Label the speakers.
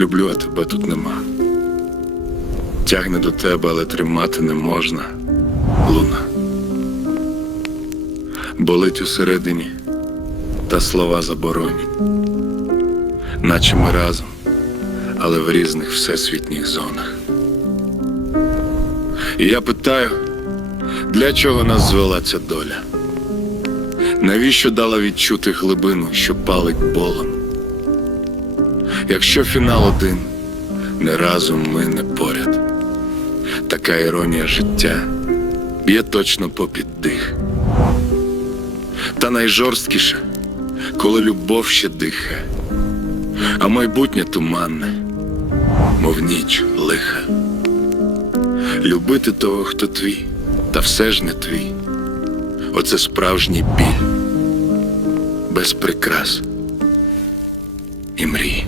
Speaker 1: Люблю, а тебе тут нема. Тягне до тебе, але тримати не можна. Луна. Болить усередині, та слова заборонять. Наче ми разом, але в різних всесвітніх зонах. І я питаю, для чого нас звела ця доля? Навіщо дала відчути глибину, що палить болом? Якщо фінал один, не разом ми не поряд. Така іронія життя б'є точно попід дих. Та найжорсткіше, коли любов ще дихає, а майбутнє туманне, мов ніч лиха. Любити того, хто твій, та все ж не твій. Оце справжній біль, без прикрас і мрій.